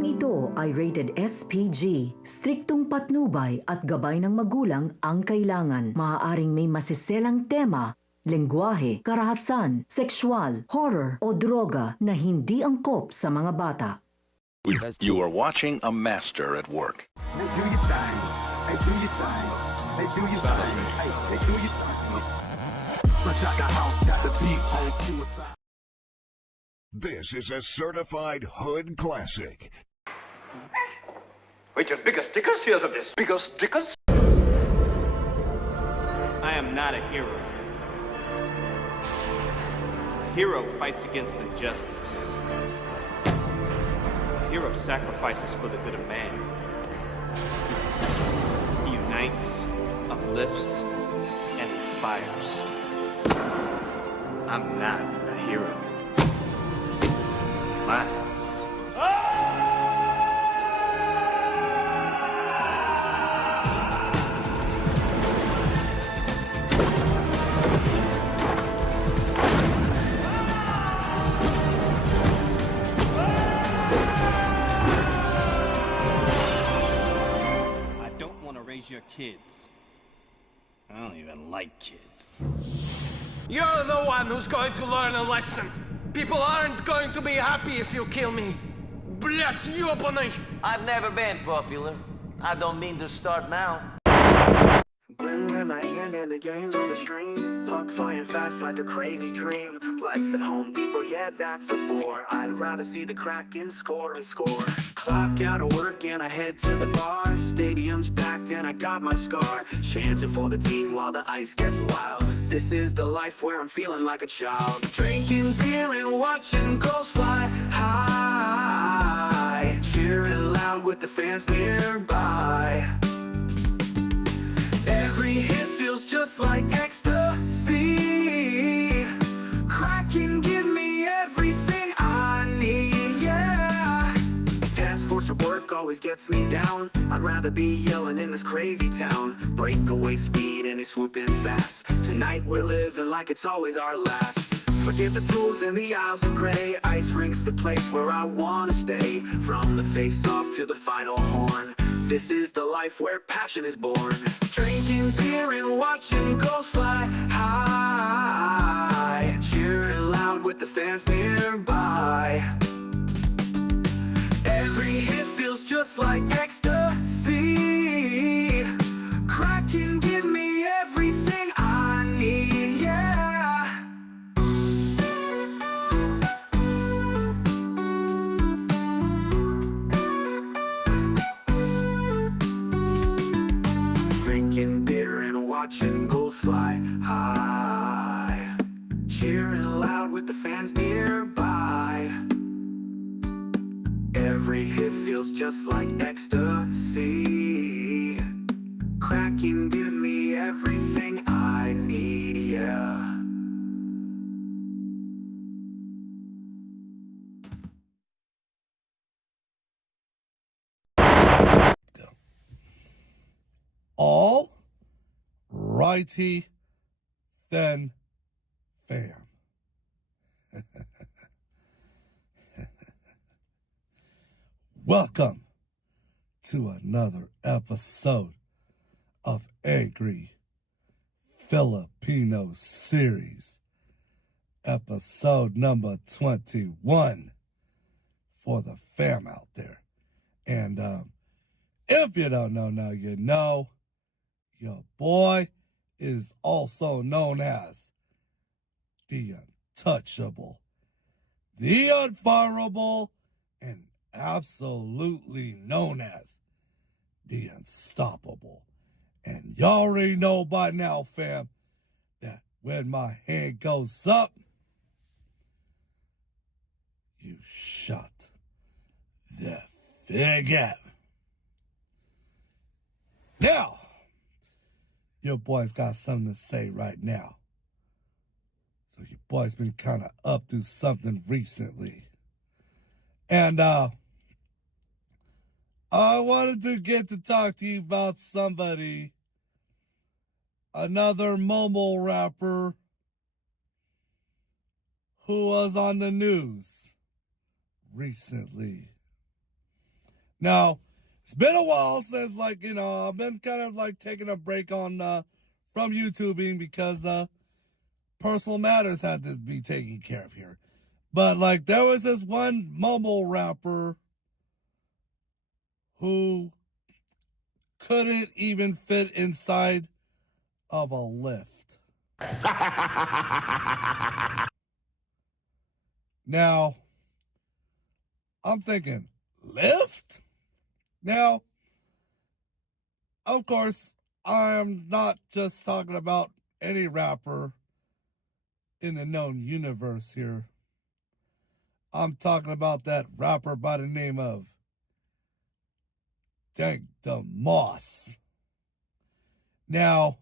Programang ito ay rated SPG. Striktong patnubay at gabay ng magulang ang kailangan. Maaaring may masiselang tema, lengguwahe, karahasan, sexual, horror o droga na hindi angkop sa mga bata. You are watching a master at work. Hey, do your thing. Hey, do your thing. Hey, do your thing. Hey, do your thing. Let's rock the house, got the beat on suicide. This is a certified hood classic. Wait, your bigger stickers? Here's of this. Bigger stickers? I am not a hero. A hero fights against injustice. A hero sacrifices for the good of man. He unites, uplifts, and inspires. I'm not a hero. My house. I don't want to raise your kids. I don't even like kids. You're the one who's going to learn a lesson. People aren't going to be happy if you kill me. Блять, ёбаный! I've never been popular. I don't mean to start now. Blend my hand and the games on the stream. Puck flying fast like a crazy dream. Life at Home Depot, yeah, that's a bore. I'd rather see the Kraken score and score. Clock out of work and I head to the bar. Stadium's packed and I got my scar. Chanting for the team while the ice gets wild. This is the life where I'm feeling like a child. Drinking beer and watching ghosts fly high. Cheering loud with the fans nearby. Every hit feels just like ecstasy. Kraken, give me everything I need, yeah. Task force at work always gets me down. I'd rather be yelling in this crazy town. Breakaway speed and they swoop in fast. Tonight we're living like it's always our last. Forget the tools and the aisles of gray. Ice rink's the place where I wanna stay. From the face-off to the final horn. This is the life where passion is born. Drinking beer and watching ghosts fly high. Cheering loud with the fans nearby. Every hit feels just like ecstasy. Kraken, give me everything I need, yeah. Drinking beer and watching ghosts fly high. Cheering loud with the fans nearby. Every hit feels just like ecstasy. Kraken, give me everything I need, yeah. All righty then, fam. Welcome to another episode of Angry Filipino Series, episode number 21 for the fam out there. And if you don't know now, you know. Your boy is also known as the Untouchable, the Unfireable, and absolutely known as the Unstoppable. And y'all already know by now, fam, that when my hand goes up, you shut the figure. Now, your boy's got something to say right now. So your boy's been kind of up to something recently. And I wanted to get to talk to you about somebody, another Momo rapper who was on the news recently. Now, it's been a while since, like, you know, I've been kind of like taking a break on from YouTubing because personal matters had to be taken care of here. But like, there was this one mumble rapper who couldn't even fit inside of a LYFT. Now, I'm thinking, LYFT? Now, of course, I'm not just talking about any rapper in the known universe here. I'm talking about that rapper by the name of Dank the Moss. Now,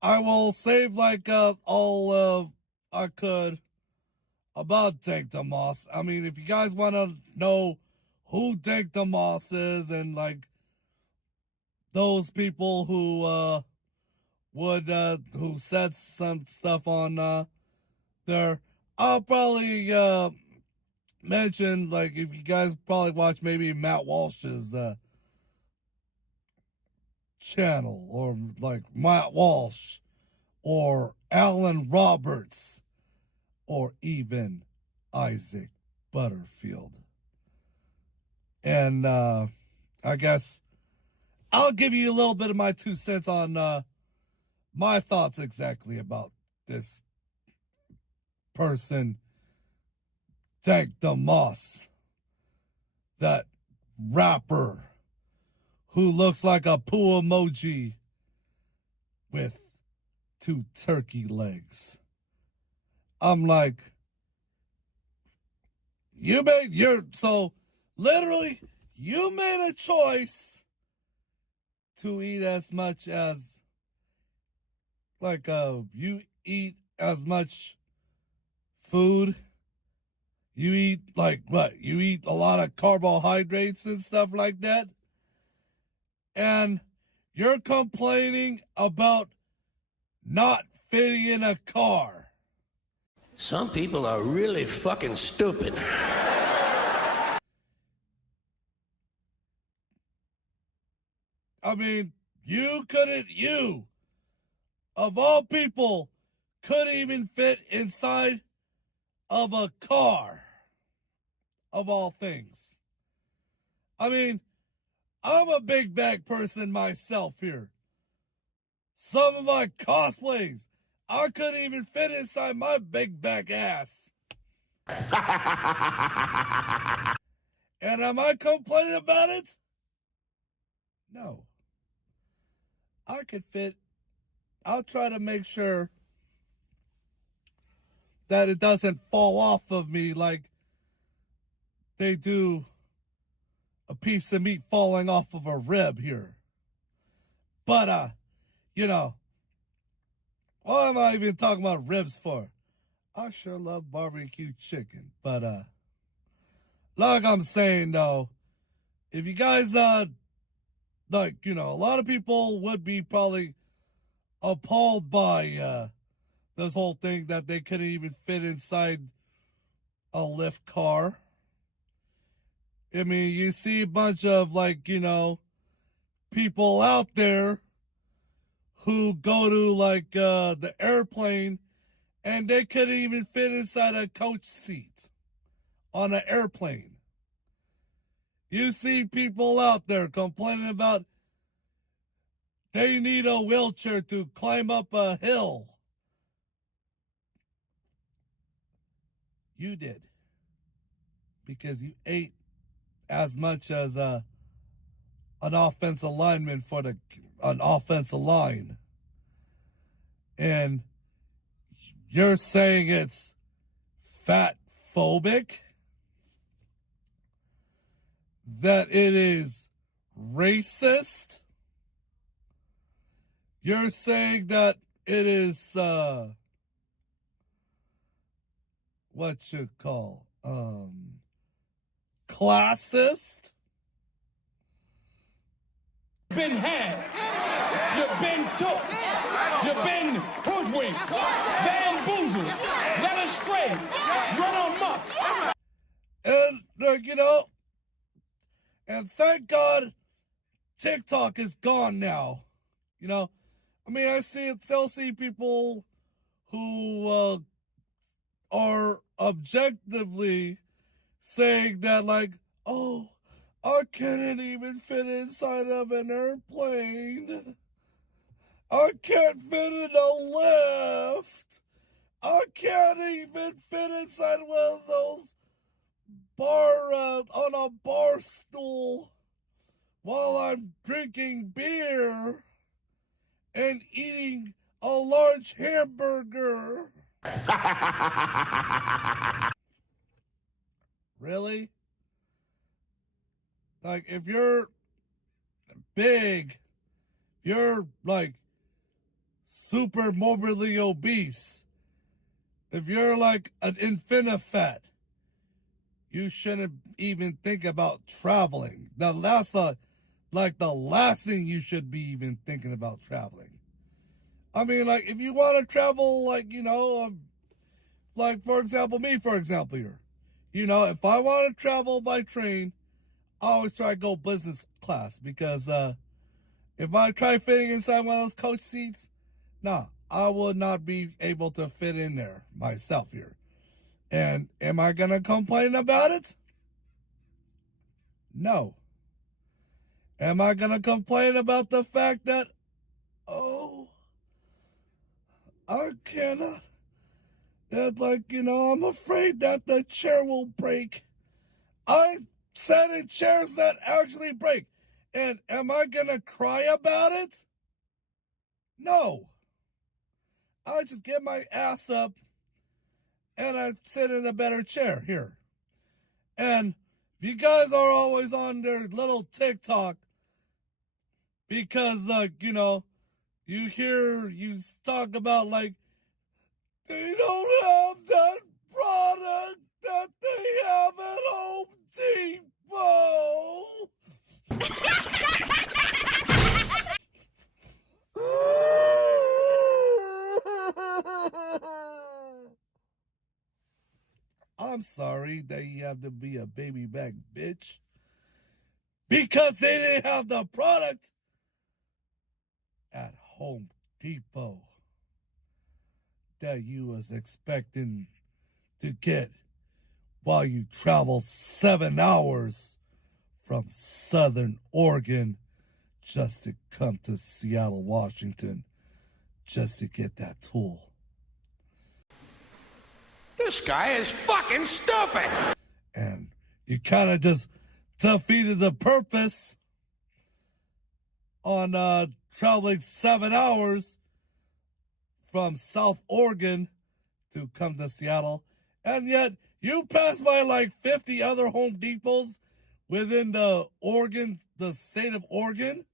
I will save like all I could about Dank the Moss. I mean, if you guys want to know who Dank the Moss is and like those people who who said some stuff on there, I'll probably mention, like, if you guys probably watch maybe Matt Walsh's channel, or like Matt Walsh or Alan Roberts or even Isaac Butterfield. And I guess I'll give you a little bit of my 2 cents on my thoughts exactly about this person, Dank the Moss, that rapper who looks like a poo emoji with 2 turkey legs. I'm like, literally, you made a choice to eat as much as, like, you eat as much food. You eat, like, what? You eat a lot of carbohydrates and stuff like that. And you're complaining about not fitting in a car. Some people are really fucking stupid. I mean, you, of all people, couldn't even fit inside of a car, of all things. I mean, I'm a big bag person myself here. Some of my cosplays, I couldn't even fit inside my big back ass. And am I complaining about it? No. I could fit. I'll try to make sure that it doesn't fall off of me like they do a piece of meat falling off of a rib here. But, you know, what am I even talking about ribs for? I sure love barbecue chicken. But, like I'm saying, though, if you guys, like, you know, a lot of people would be probably appalled by, this whole thing that they couldn't even fit inside a LYFT car. I mean, you see a bunch of, like, you know, people out there who go to, like, the airplane and they couldn't even fit inside a coach seat on an airplane. You see people out there complaining about they need a wheelchair to climb up a hill. You did. Because you ate as much as an offensive lineman for an offensive line. And you're saying it's fat phobic? That it is racist? You're saying that it is, what you call, classist? Been had. You've been took. You've been hoodwinked, bamboozled, led astray, run on muck. And, you know, And thank God TikTok is gone now. You know, I mean, I still see people who are objectively saying that, like, oh, I couldn't even fit inside of an airplane. I can't fit in a lift. I can't even fit inside one of those on a bar stool while I'm drinking beer and eating a large hamburger. Really? Like, if you're big, you're like super morbidly obese, if you're like an infinifat, you shouldn't even think about traveling. That's like the last thing you should be even thinking about traveling. I mean, like, if you want to travel, like, you know, like, for example, here. You know, if I want to travel by train, I always try to go business class because if I try fitting inside one of those coach seats, nah, I would not be able to fit in there myself here. And am I going to complain about it? No. Am I going to complain about the fact that, oh, I cannot, that, like, you know, I'm afraid that the chair will break. I sat in chairs that actually break. And am I going to cry about it? No. I just get my ass up and I sit in a better chair here. And if you guys are always on their little TikTok because, like, you know, you talk about, like, they don't have that product that they have at Home Depot. I'm sorry that you have to be a baby back bitch because they didn't have the product at Home Depot that you was expecting to get while you travel 7 hours from Southern Oregon just to come to Seattle, Washington, just to get that tool. This guy is fucking stupid! And you kind of just defeated the purpose on traveling 7 hours from South Oregon to come to Seattle. And yet you passed by like 50 other Home Depots within the state of Oregon?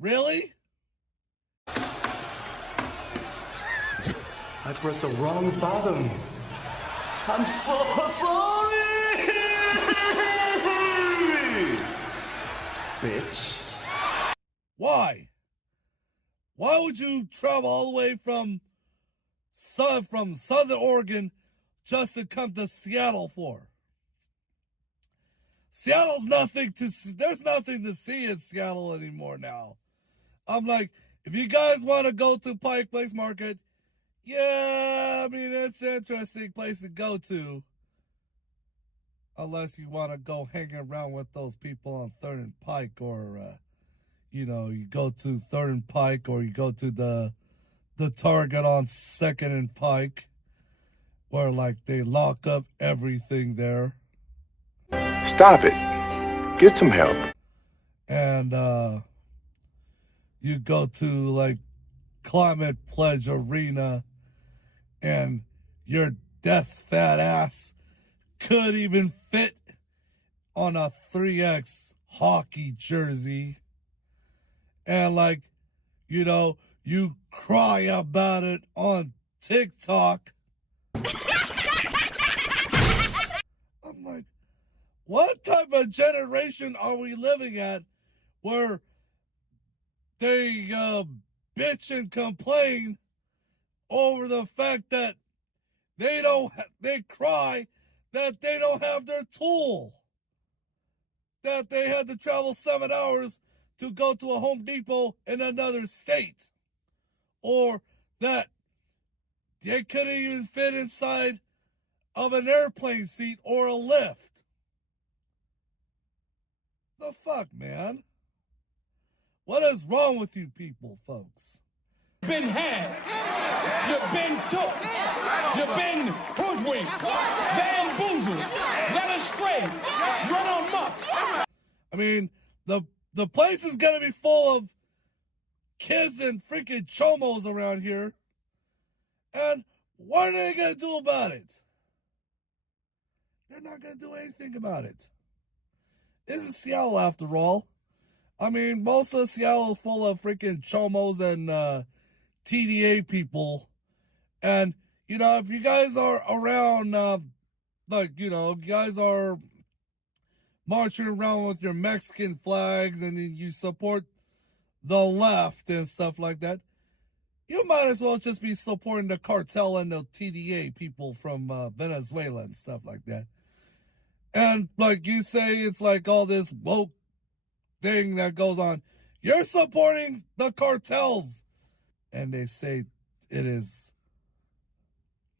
Really? I pressed the wrong button. I'm so sorry! Bitch. Why? Why would you travel all the way from Southern Oregon just to come to Seattle for? Seattle's nothing to see. There's nothing to see in Seattle anymore now. I'm like, if you guys want to go to Pike Place Market, yeah, I mean, it's an interesting place to go to. Unless you want to go hang around with those people on 3rd and Pike, or, you know, you go to 3rd and Pike, or you go to the Target on 2nd and Pike, where, like, they lock up everything there. Stop it. Get some help. And you go to, like, Climate Pledge Arena, and your death fat ass could even fit on a 3X hockey jersey. And, like, you know, you cry about it on TikTok. I'm like, what type of generation are we living at where they bitch and complain over the fact that they cry that they don't have their tool? that they had to travel 7 hours to go to a Home Depot in another state. Or that they couldn't even fit inside of an airplane seat or a lift. The fuck, man? What is wrong with you people, folks? You've been had. You've been took. You've been hoodwinked. Bamboozled. Led astray. Run amok. I mean, the place is gonna be full of kids and freaking chomos around here. And what are they gonna do about it? They're not gonna do anything about it. This is Seattle after all. I mean, most of Seattle is full of freaking chomos and TDA people. And, you know, if you guys are around, like, you know, if you guys are marching around with your Mexican flags and you support the left and stuff like that, you might as well just be supporting the cartel and the TDA people from Venezuela and stuff like that. And like you say, it's like all this woke thing that goes on. You're supporting the cartels. And they say it is,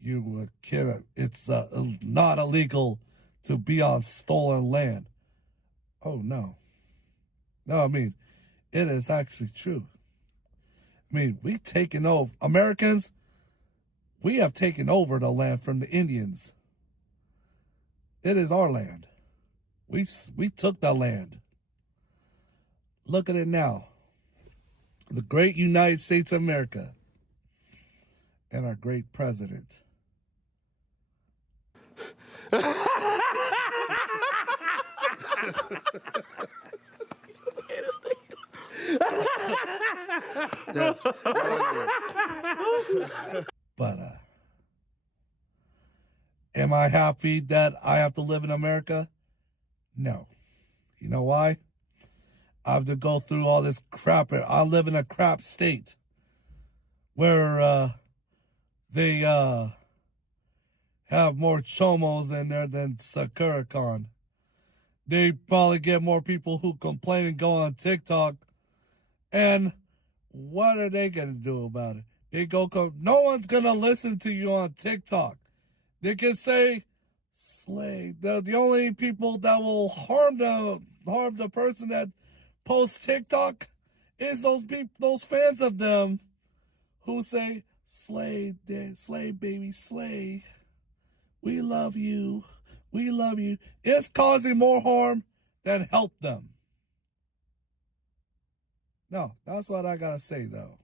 it's not illegal to be on stolen land. Oh, no. No, I mean, it is actually true. I mean, we've taken over, Americans, we have taken over the land from the Indians. It is our land. We took the land. Look at it now. The great United States of America and our great president. But am I happy that I have to live in America? No. You know why? I have to go through all this crap. I live in a crap state where they have more chomos in there than SakuraCon. They probably get more people who complain and go on TikTok. And what are they going to do about it? No one's going to listen to you on TikTok. They can say, slay. The only people that will harm the person that posts TikTok is those fans of them who say, slay, baby, slay. We love you. We love you. It's causing more harm than help them. No, that's what I gotta say, though.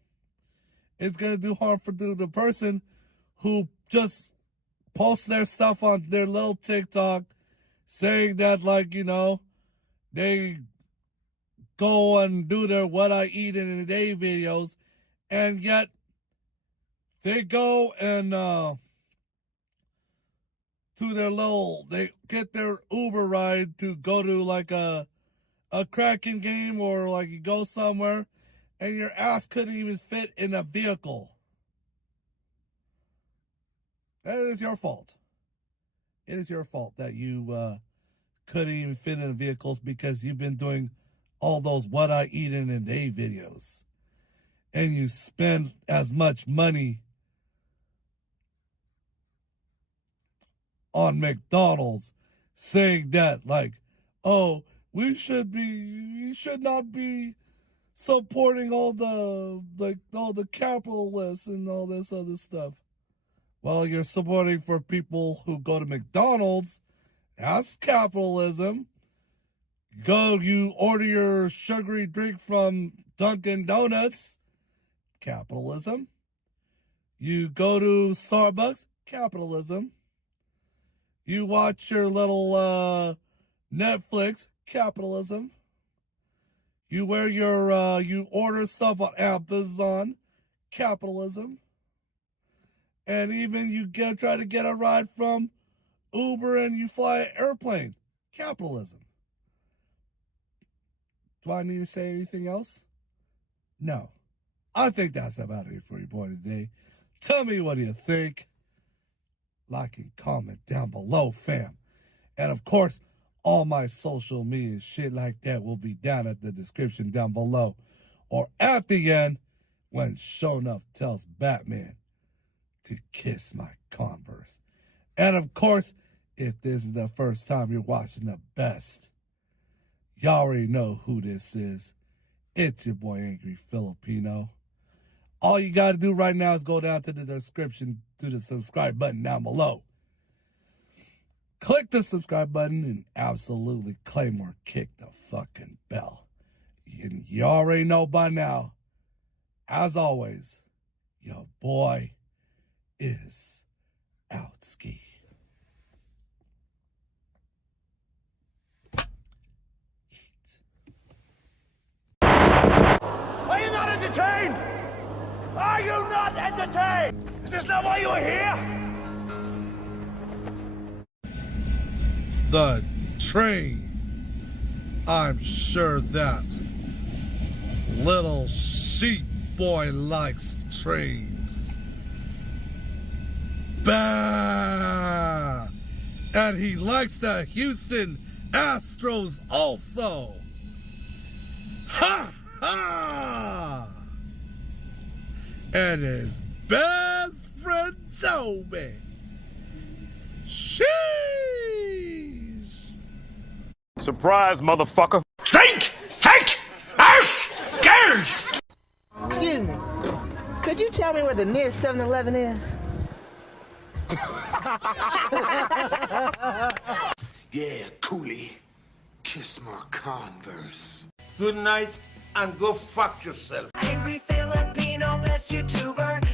It's gonna do harm for the person who just posts their stuff on their little TikTok saying that, like, you know, they go and do their what I eat in a day videos, and yet they go and they get their Uber ride to go to like a Kraken game, or like you go somewhere and your ass couldn't even fit in a vehicle. That is your fault. It is your fault that you couldn't even fit in vehicles because you've been doing all those what I eat in a day videos. And you spend as much money on McDonald's saying that, like, oh, we should not be supporting all the capitalists and all this other stuff. Well, you're supporting for people who go to McDonald's. That's capitalism. You order your sugary drink from Dunkin' Donuts. Capitalism. You go to Starbucks. Capitalism. You watch your little Netflix. Capitalism. You you order stuff on Amazon. Capitalism. And even you try to get a ride from Uber and you fly an airplane. Capitalism. Do I need to say anything else? No. I think that's about it for your boy today. Tell me what you think. Like and comment down below, fam. And of course, All my social media shit like that will be down at the description down below. Or at the end when Shonuff tells Batman to kiss my Converse. And of course, if this is the first time you're watching the best, y'all already know who this is. It's your boy Angry Filipino. All you gotta do right now is go down to the description to the subscribe button down below. Click the subscribe button and absolutely claim or kick the fucking bell. And you already know by now, as always, your boy is outski. Are you not entertained? Are you not entertained? Is this not why you are here? The train. I'm sure that little sheep boy likes trains. Bah! And he likes the Houston Astros also. Ha ha! And his best friend Toby. Sheesh! Surprise, motherfucker. Think! Think! Ass! Girls! Excuse me. Could you tell me where the nearest 7-Eleven is? Yeah, coolie. Kiss my Converse. Good night and go fuck yourself. Angry Filipino, best YouTuber.